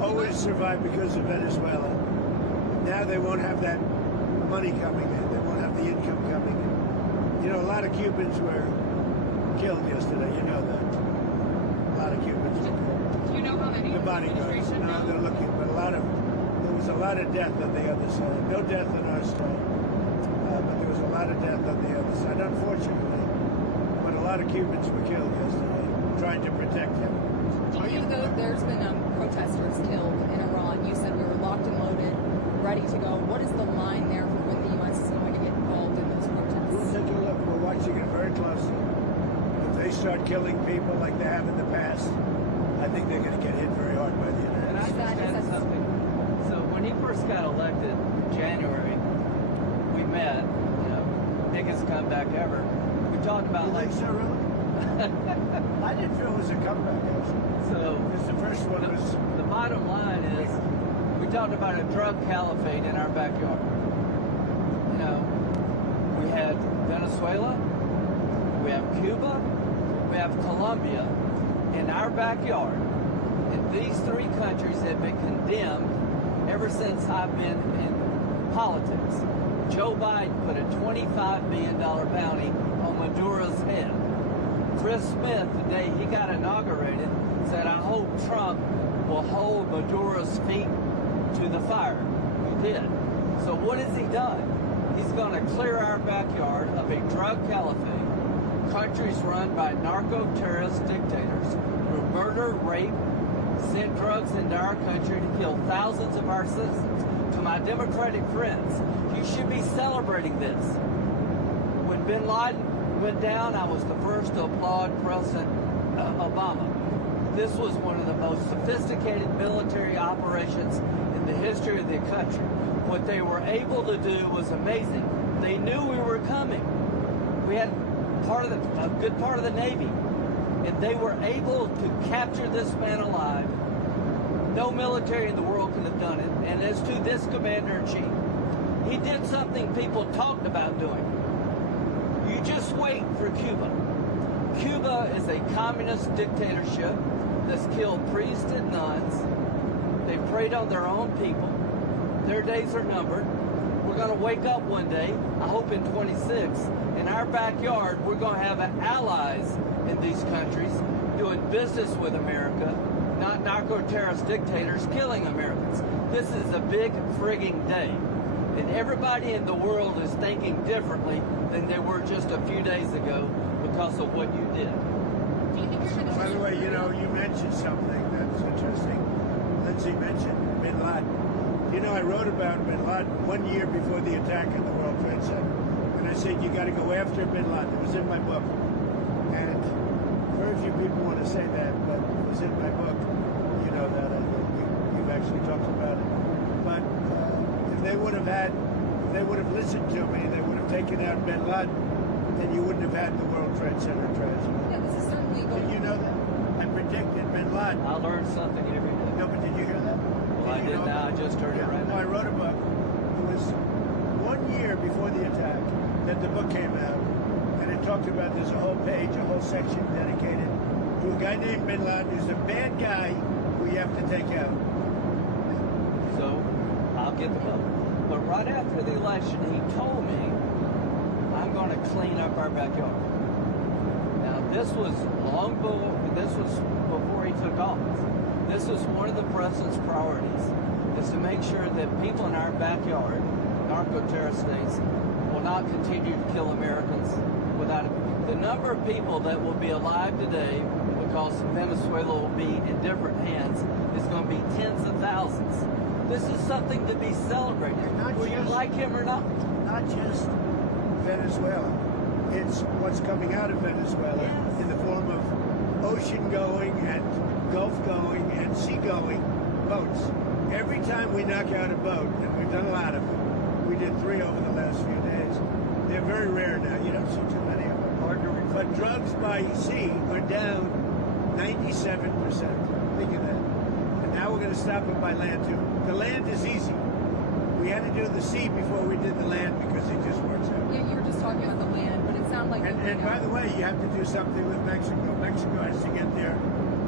always survived because of Venezuela. Now they won't have that money coming in. They won't have the income coming in. You know, a lot of Cubans were killed yesterday. You know that. A lot of Cubans were killed. Do you know how many? The bodyguards. No, they're looking, but there was a lot of death on the other side. No death on our side, but there was a lot of death on the other side, unfortunately. But a lot of Cubans were killed yesterday, trying to protect them. There's been protesters killed in Iran. You said we were locked and loaded, ready to go. What is the line there for when the U.S. is going to get involved in those protests? We'll take a look. We're watching it very closely. If they start killing people like they have in the past, I think they're going to get hit very hard by the United States. And I just add something. So when he first got elected in January, we met, biggest comeback ever. We talked about You think so, really? I didn't feel it was a comeback, actually. So Because the first one was... the bottom line is we talked about a drug caliphate in our backyard. We had Venezuela, we have Cuba, we have Colombia in our backyard. And these three countries have been condemned ever since I've been in politics. Joe Biden put a $25 million bounty on Maduro's head. Chris Smith, the day he got inaugurated, said, I hope Trump will hold Maduro's feet to the fire. He did. So what has he done? He's going to clear our backyard of a drug caliphate, countries run by narco-terrorist dictators who murder, rape, send drugs into our country to kill thousands of our citizens. To my Democratic friends, you should be celebrating this. When bin Laden went down, I was the first to applaud President Obama. This was one of the most sophisticated military operations in the history of the country. What they were able to do was amazing. They knew we were coming. We had a good part of the Navy, and they were able to capture this man alive. No military in the world could have done it. And as to this commander-in-chief, he did something people talked about doing. You just wait for Cuba. Cuba is a communist dictatorship that's killed priests and nuns. They preyed on their own people. Their days are numbered. We're going to wake up one day, I hope in 26, in our backyard, we're going to have allies in these countries doing business with America, not narco-terrorist dictators killing Americans. This is a big frigging day. And everybody in the world is thinking differently than they were just a few days ago because of what you did. By the way, you mentioned something that's interesting. Lindsay mentioned bin Laden. I wrote about bin Laden 1 year before the attack on the World Trade Center. And I said, you got to go after bin Laden. It was in my book. And very few people want to say that, but it was in my book. You know that. I think you've actually talked about it. But if they would have listened to me, they would have taken out bin Laden, then you wouldn't have had the World Trade Center tragedy. Yeah, this is certainly going. Did you know that? I predicted bin Laden. I learned something every day. No, but did you hear that? Well, I did now. I just heard it right No, now. I wrote a book. It was 1 year before the attack that the book came out, and it talked about, there's a whole page, a whole section dedicated to a guy named bin Laden who's a bad guy who you have to take out. So I'll get the book. But right after the election, he told me, I'm going to clean up our backyard. Now, this was before he took office. This was one of the president's priorities, is to make sure that people in our backyard, narco-terrorist states, will not continue to kill Americans without it. The number of people that will be alive today because Venezuela will be in different hands is going to be tens of thousands. This is something to be celebrated, whether you like him or not. Not just Venezuela. It's what's coming out of Venezuela in the form of ocean-going and Gulf-going and sea-going boats. Every time we knock out a boat, and we've done a lot of them, we did 3 over the last few days, they're very rare now. You don't see too many of them. But drugs by sea are down 97%. Think of that. And now we're going to stop it by land, too. The land is easy. We had to do the sea before we did the land because it just works out. Yeah, you were just talking about the land, but it sounded like... And by the way, you have to do something with Mexico. Mexico has to get their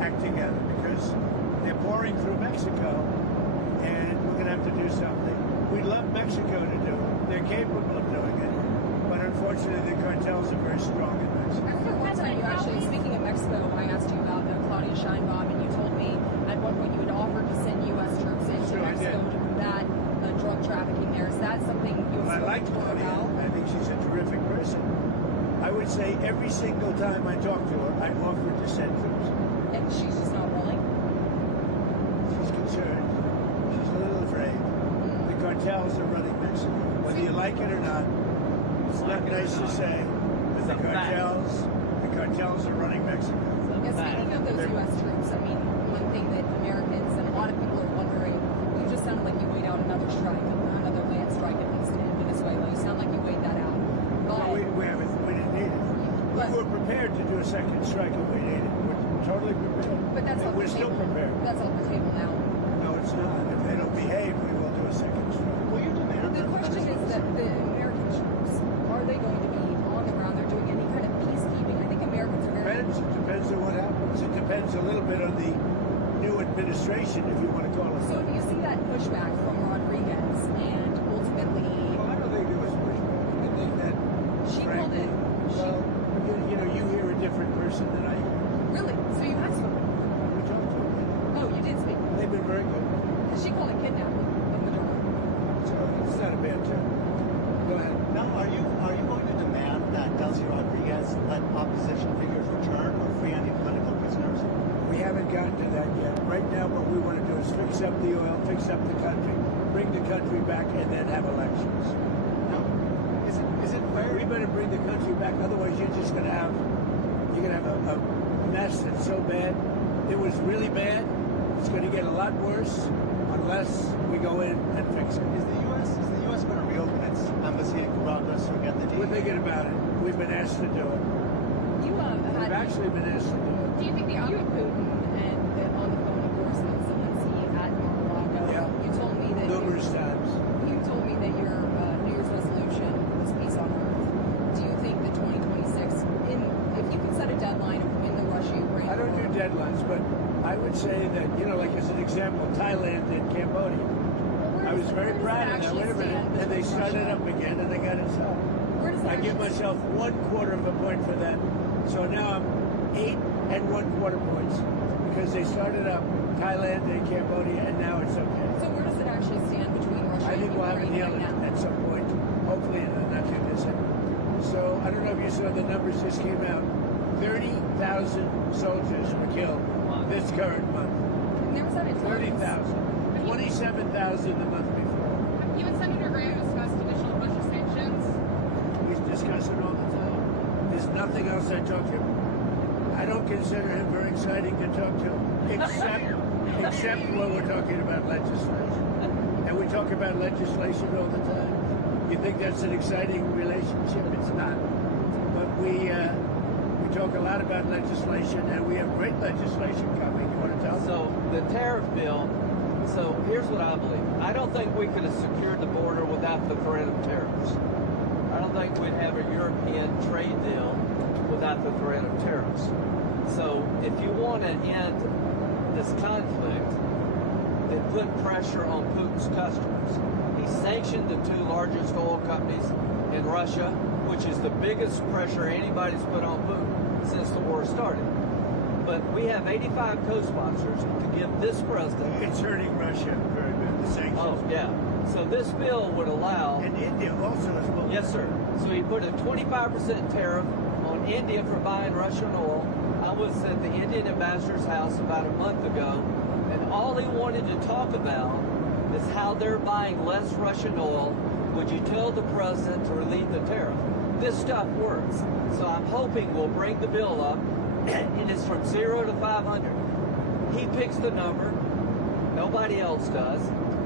act together because They're pouring through Mexico, and we're going to have to do something. We'd love Mexico to do it. They're capable of doing it, but unfortunately the cartels are very strong in Mexico. I remember one time you actually, speaking of Mexico, I asked you about Claudia Sheinbaum, and you told me at one point you had offered to send U.S. troops into Sure, I Mexico did. to combat drug trafficking there. Is that something you'll I still like talk Claudia. about? I think she's a terrific person. I would say every single time I talk to her, I offer to send troops. And she's just not willing? She's concerned. She's a little afraid. The cartels are running Mexico. Whether you like it or not, it's not nice to say, but the cartels are running Mexico. Yeah, speaking of those U.S. troops, I mean, one thing that Americans and a lot of people are wondering, you just sounded like you weighed out another strike, another land strike at least in Venezuela. You sound like you weighed that out. But, No, we didn't need it. But- We were prepared to do a second strike if we needed it. We're totally prepared. but that's And off we're the still table. prepared. That's off the table now. No, it's not. If they don't behave, we will do a second strike. Will you demand The that question is Venezuela- that the American troops, are they going to be on the ground? They're doing any kind of peacekeeping. I think Americans are very... Depends on what happens. It depends a little bit on the new administration, if you want to call it. So do you see that pushback from Rodriguez and ultimately... Well, I don't think it was pushback. I think that, She called frankly, it... well, you know, you hear a different person than I hear. Really? So you have spoken? We talked to them. Oh, you did speak. They've been very good. Because she called it kidnapping of Maduro. So it's not a bad term. Go ahead. Now, are you going to demand that Delcy Rodriguez let opposition figures return or free any political prisoners? We haven't gotten to that yet. Right now, what we want to do is fix up the oil, fix up the country, bring the country back, and then have elections. Now, is it fair? We better bring the country back. Otherwise, you're gonna have a mess that's so bad. It was really bad. It's going to get a lot worse unless we go in and fix it. Is the U.S. going to reopen its embassy in Caracas or get the We're thinking about it. We've been asked to do it. You We've had... actually been asked to do it. Do you think you and Putin and on the phone, of course, with Zelensky at Mar-a-Lago, Yeah. you told me that... Numerous times. You told me that your New Year's resolution was peace on earth. Do you think that 2026, if you could set a deadline in the Russia-Ukraine... I don't do deadlines, but I would say that, you know, like as an example, Thailand and Cambodia. I was very proud of that. Wait a minute. And they started up again and they got it solved. Where does that I give myself 1/4 of a point for that. So now I'm 8 1/4 points because they started up Thailand and Cambodia and now it's okay. So where does it actually stand between Russia I think and we'll have a Ukraine deal right now? at some point, hopefully in the not too distant. So I don't know if you saw the numbers just came out. 30,000 soldiers were killed this current month. And there was that 30,000. 27,000 the month before. You and Senator Graham discussed additional Russia sanctions. We discuss it all the time. There's nothing else I talk to him. I don't consider him very exciting to talk to, except when we're talking about legislation. And we talk about legislation all the time. You think that's an exciting relationship? It's not. But we talk a lot about legislation, and we have great legislation coming. You want to tell us? So the tariff bill, so here's what I believe. I don't think we could have secured the border without the threat of tariffs. I don't think we'd have a European trade deal without the threat of tariffs. So if you want to end this conflict, then put pressure on Putin's customers. He sanctioned the 2 largest oil companies in Russia, which is the biggest pressure anybody's put on Putin since the war started. But we have 85 co-sponsors to give this president... It's hurting Russia very bad, the sanctions. Oh, yeah. So this bill would allow... And India also is well. Yes, sir. So he put a 25% tariff on India for buying Russian oil. I was at the Indian ambassador's house about a month ago, and all he wanted to talk about is how they're buying less Russian oil. Would you tell the president to relieve the tariff? This stuff works. So I'm hoping we'll bring the bill up, and it's from 0 to 500. He picks the number. Nobody else does.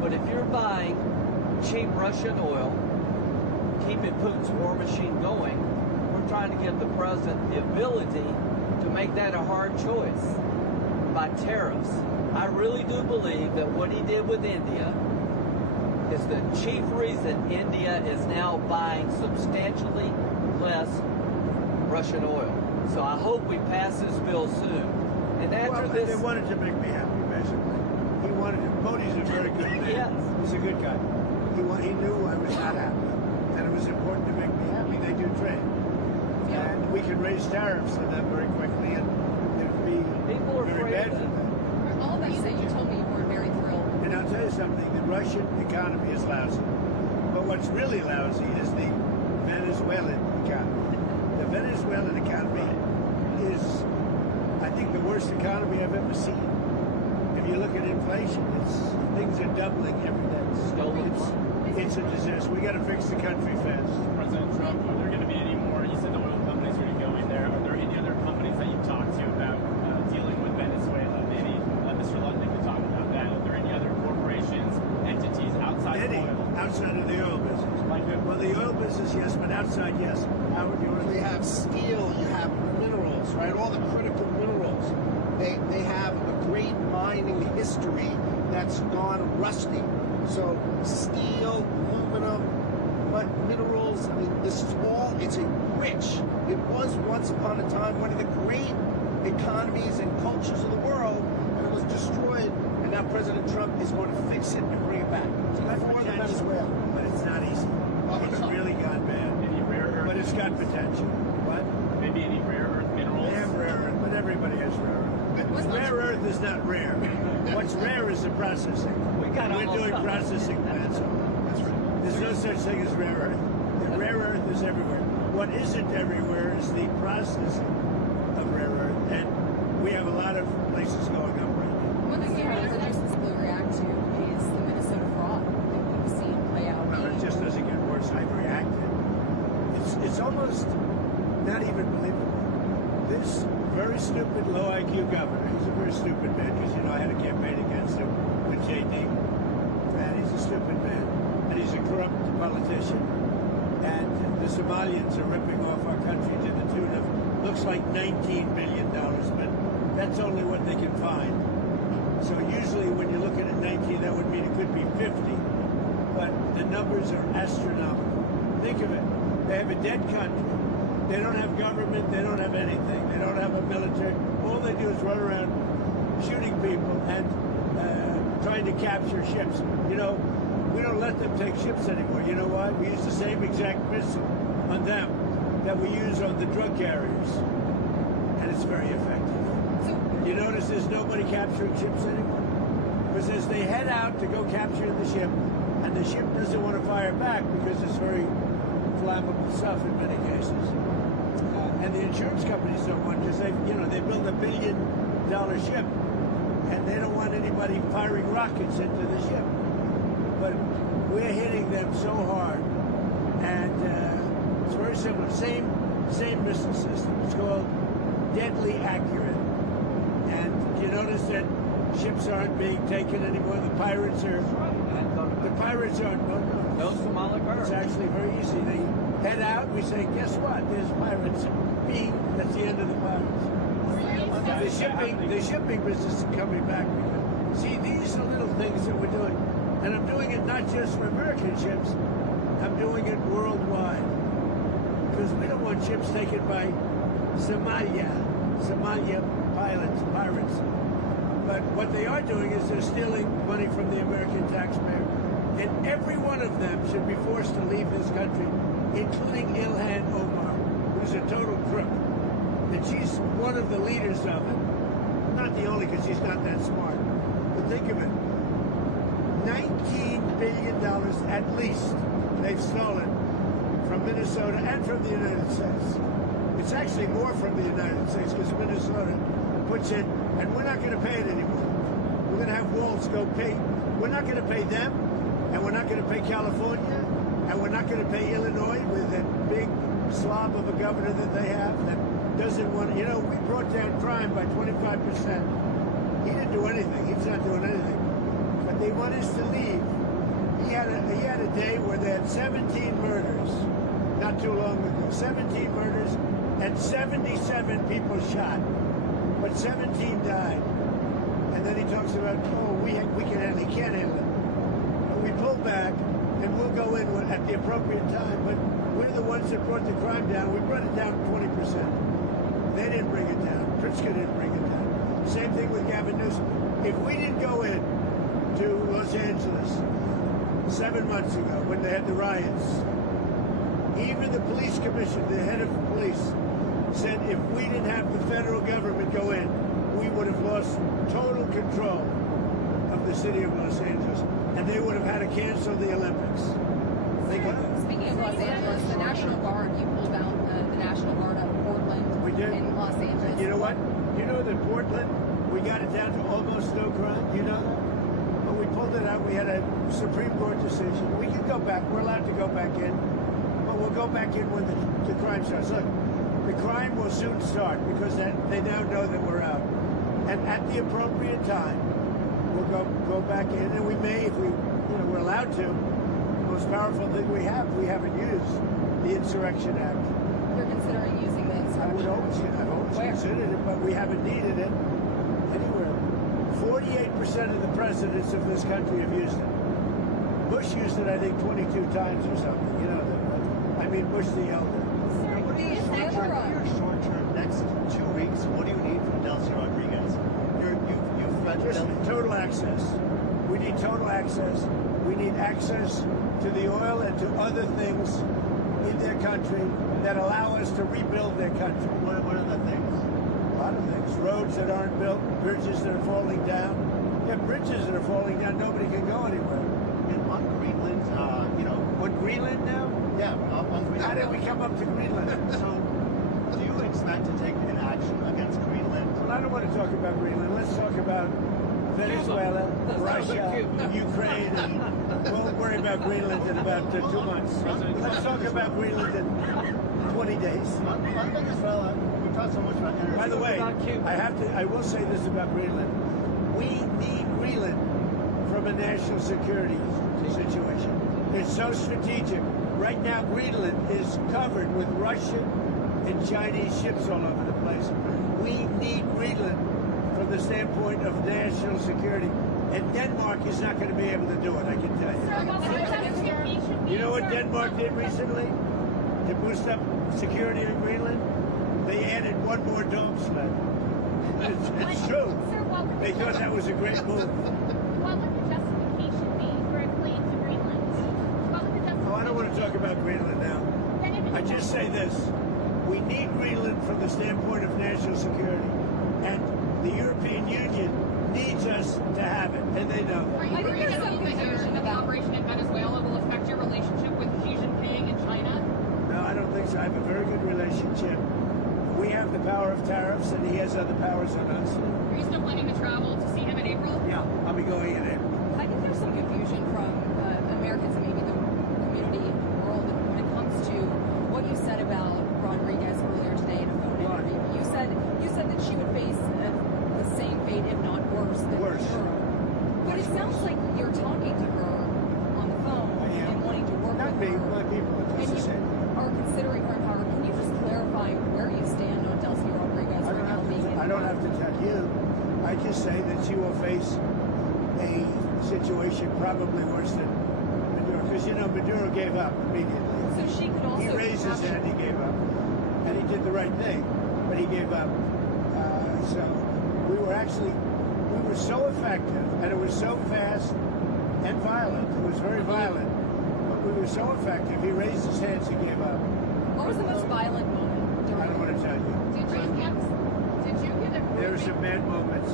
But if you're buying cheap Russian oil, keeping Putin's war machine going, we're trying to give the president the ability to make that a hard choice by tariffs. I really do believe that what he did with India is the chief reason India is now buying substantially less Russian oil. So I hope we pass this bill soon. And after Well, this... they wanted to make me happy, basically. He wanted it. Modi's a very good man. Yes. He's a good guy. He knew I was not happy, and it was important to make me happy. They do trade, and we can raise tariffs on them very quickly, and it would be People are very afraid bad of for that. them. All that said, you told me you were very thrilled. And I'll tell you something, the Russian economy is lousy. But what's really lousy is the Venezuelan economy. The Venezuelan economy is, I think, the worst economy I've ever seen. If you look at inflation, things are doubling every day. It's a disaster. We got to fix the country fast. President Trump, are there going to be any more? You said the oil companies are going to go in there. Are there any other companies that you've talked to about dealing with Venezuela? Maybe Mr. Lutnick could talk about that. Are there any other corporations, entities outside of oil? Outside of the oil business. Like who? Well, the oil business, yes, but outside, yes. How would you They have steel, you have minerals, right? All the critical minerals. They have a great mining history that's gone rusty. So steel, aluminum, but minerals, I mean, this is all, it's a rich. It was once upon a time one of the great economies and cultures of the world, and it was destroyed, and now President Trump is going to fix it and bring it back. For the Venezuela. But it's not easy. It's really gone bad. Any rare earth? But it's got potential. What? Maybe any rare earth minerals? They have rare earth, but everybody has rare earth. Rare earth is not rare. What's rare is the processing. We're doing processing plants. There's no such thing as rare earth. The rare earth is everywhere. What isn't everywhere is the processing of rare earth, and we have a lot of places going up right now. One thing the oil producers will react to is the Minnesota fraud that we've seen play out. Well, it just doesn't get worse. I've reacted. It's almost not even believable. This very stupid, low IQ governor, he's a very stupid man, because, I had a campaign against him with JD. And he's a stupid man. And he's a corrupt politician. And the Somalians are ripping off our country to the tune of, looks like $19 billion, but that's only what they can find. So usually when you're looking at 19, that would mean it could be 50. But the numbers are astronomical. Think of it. They have a dead country. They don't have government. They don't have anything. They don't have a military. All they do is run around shooting people and trying to capture ships. We don't let them take ships anymore. You know why? We use the same exact missile on them that we use on the drug carriers. And it's very effective. You notice there's nobody capturing ships anymore? Because as they head out to go capture the ship, and the ship doesn't want to fire back because it's very flammable stuff in many cases. And the insurance companies don't want, because they build $1 billion ship, and they don't want anybody firing rockets into the ship. But we're hitting them so hard, and it's very similar. Same missile system. It's called deadly accurate. And you notice that ships aren't being taken anymore. The pirates aren't. Those Somali It's actually very easy. They head out. We say, guess what? There's pirates. Being that's the end of the pirates. The shipping business is coming back. See, these are little things that we're doing, and I'm doing it not just for American ships. I'm doing it worldwide because we don't want ships taken by Somalia pirates. But what they are doing is they're stealing money from the American taxpayer. And every one of them should be forced to leave this country, including Ilhan Omar, who's a total crook. And she's one of the leaders of it. Not the only, because she's not that smart. But think of it. $19 billion at least they've stolen from Minnesota and from the United States. It's actually more from the United States because Minnesota puts in, and we're not going to pay it anymore. We're going to have walls go pay. We're not going to pay them, and we're not going to pay California, and we're not going to pay Illinois with that big slob of a governor that they have that doesn't want, we brought down crime by 25%. He didn't do anything. He's not doing anything. But they want us to leave. He had a day where they had 17 murders, not too long ago. 17 murders and 77 people shot, but 17 died. And then he talks about, we can handle it. He can't handle it. But we pull back, and we'll go in at the appropriate time. But we're the ones that brought the crime down. We brought it down 20%. They didn't bring it down. Pritzker didn't bring it down. Same thing with Gavin Newsom. If we didn't go in to Los Angeles 7 months ago when they had the riots, even the police commissioner, the head of police, said if we didn't have the federal government go in, we would have lost total control of the city of Los Angeles, and they would have had to cancel the Olympics. Think of that. Speaking of Los Angeles, the National Guard, you pulled out the National Guard out of Portland We did. in Los Angeles. You know what? You know that Portland, we got it down to almost no crime. You know that? But we pulled it out. We had a Supreme Court decision. We can go back. We're allowed to go back in. But we'll go back in when the crime starts. Look, the crime will soon start because they now know that we're out. And at the appropriate time, we'll go back in. And we may, if we're allowed to. The most powerful thing we haven't used the Insurrection Act. You're considering using the I've insurrection. always Where? considered it, but we haven't needed it anywhere. 48% of the presidents of this country have used it. Bush used it, I think, 22 times or something. You know that. I mean, Bush the elder. What are your short-term next 2 weeks? What do you need from Delcy Rodriguez? You've threatened Just them. total access. We need total access. We need access to the oil and to other things in their country that allow us to rebuild their country. What are the things? A lot of things. Roads that aren't built, bridges that are falling down. Yeah, bridges that are falling down, nobody can go anywhere. And on Greenland, What, Greenland now? yeah, on Greenland. How did we come up to Greenland? So, do you expect to take an action against Greenland? Well, I don't want to talk about Greenland. Let's talk about Venezuela, Russia, Ukraine, and we'll worry about Greenland in about 2 months. Let's talk about Greenland in 20 days. On Venezuela, we talked so much about energy. By the way, I will say this about Greenland. We need Greenland from a national security situation. It's so strategic. Right now, Greenland is covered with Russian and Chinese ships all over the place. We need Greenland from the standpoint of national security. And Denmark is not going to be able to do it, I can tell you. You know what Denmark did recently to boost up security in Greenland? They added one more dome sled. It's true. They thought that was a great move. What would the justification be for a claim to Greenland? What would the justification Oh, I don't want to talk about Greenland now. I just say this. We need Greenland from the standpoint of national security. And the European Union needs us to have it, and they know Are that. you I think worried there's at all some that confusion the about- operation in Venezuela will affect your relationship with Xi Jinping in China? No, I don't think so. I have a very good relationship. We have the power of tariffs, and he has other powers on us. Are you still planning to travel to see him in April? Yeah, I'll be going in April. I think there's some confusion from Americans and maybe the community world when it comes to what you said about Rodriguez earlier today in a phone interview. You said that she would face the same fate, if not worse, than Worse. Maduro. But it sounds like you're talking to her on the phone and wanting to work Not with me, her. my people. And It's the you same. are considering her power. Can you just clarify where you stand on Delcy Rodriguez right now being in I don't have to tell you. I just say that she will face a situation probably worse than Maduro. Because, Maduro gave up immediately. So she could also He raised his hand, he gave up. And he did the right thing, but he gave up. So we were so effective, and it was so fast and violent. It was very violent. But we were so effective, he raised his hands and gave up. What was the most violent moment I during don't want to tell you. Did you get a There were some bad moments,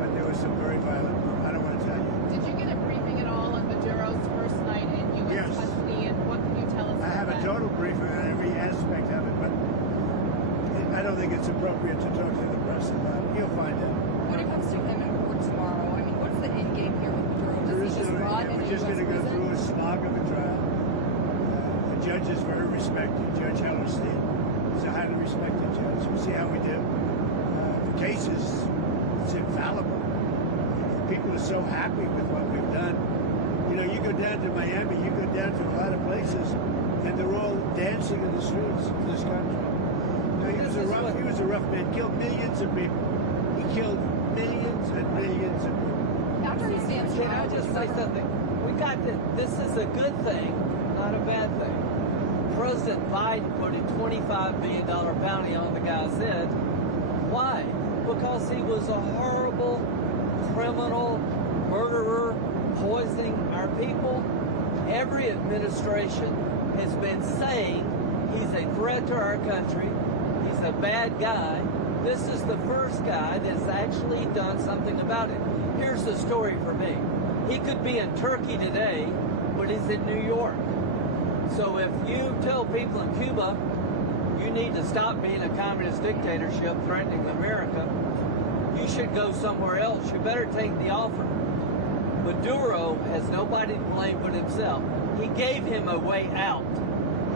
but there was some very violent moments. I don't want to tell you. Did you get a briefing at all on Maduro's first night in U.S. Yes. custody, and what can you tell us? I have a total briefing on every aspect of it, but I don't think it's appropriate to talk to the press about it. You'll find out. When it comes to him in court tomorrow, I mean, what's the end game here with Maduro? There Does is he just no rot idea. in We're a just U.S. going to go prison? through a slog of a trial. The judge is very respected, Judge Hellerstein. He's a highly respected judge. We'll see how we do. The case it's infallible. People are so happy with what we've done. You go down to Miami, you go down to a lot of places, and they're all dancing in the streets of this country. He was a rough man. Killed millions of people. He killed millions and millions of people. After he stands Can trial, I just say something? This is a good thing, not a bad thing. President Biden put a $25 million bounty on the guy's head. Why? because he was a horrible criminal, murderer, poisoning our people. Every administration has been saying he's a threat to our country. He's a bad guy. This is the first guy that's actually done something about it. Here's the story for me. He could be in Turkey today, but he's in New York. So if you tell people in Cuba, you need to stop being a communist dictatorship threatening America, you should go somewhere else. You better take the offer. Maduro has nobody to blame but himself. He gave him a way out.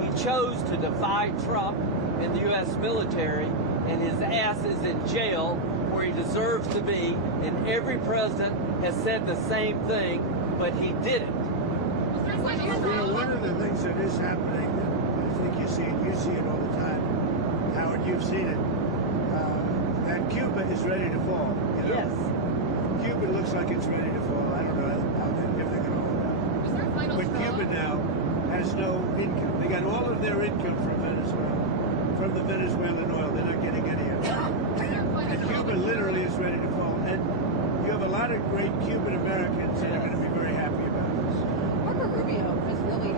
He chose to defy Trump and the U.S. military, and his ass is in jail where he deserves to be, and every president has said the same thing, but he didn't. One of the things that is happening, I think you see it all the time. Howard, you've seen it. And Cuba is ready to fall. You know? Yes. Cuba looks like it's ready to fall. I don't know if they're going to hold out. Is there a final But straw? Cuba now has no income. They got all of their income from Venezuela, from the Venezuelan oil. They're not getting any of it. Is there a final And straw? Cuba literally is ready to fall. And you have a lot of great Cuban Americans that are going to be very happy about this. Marco Rubio has really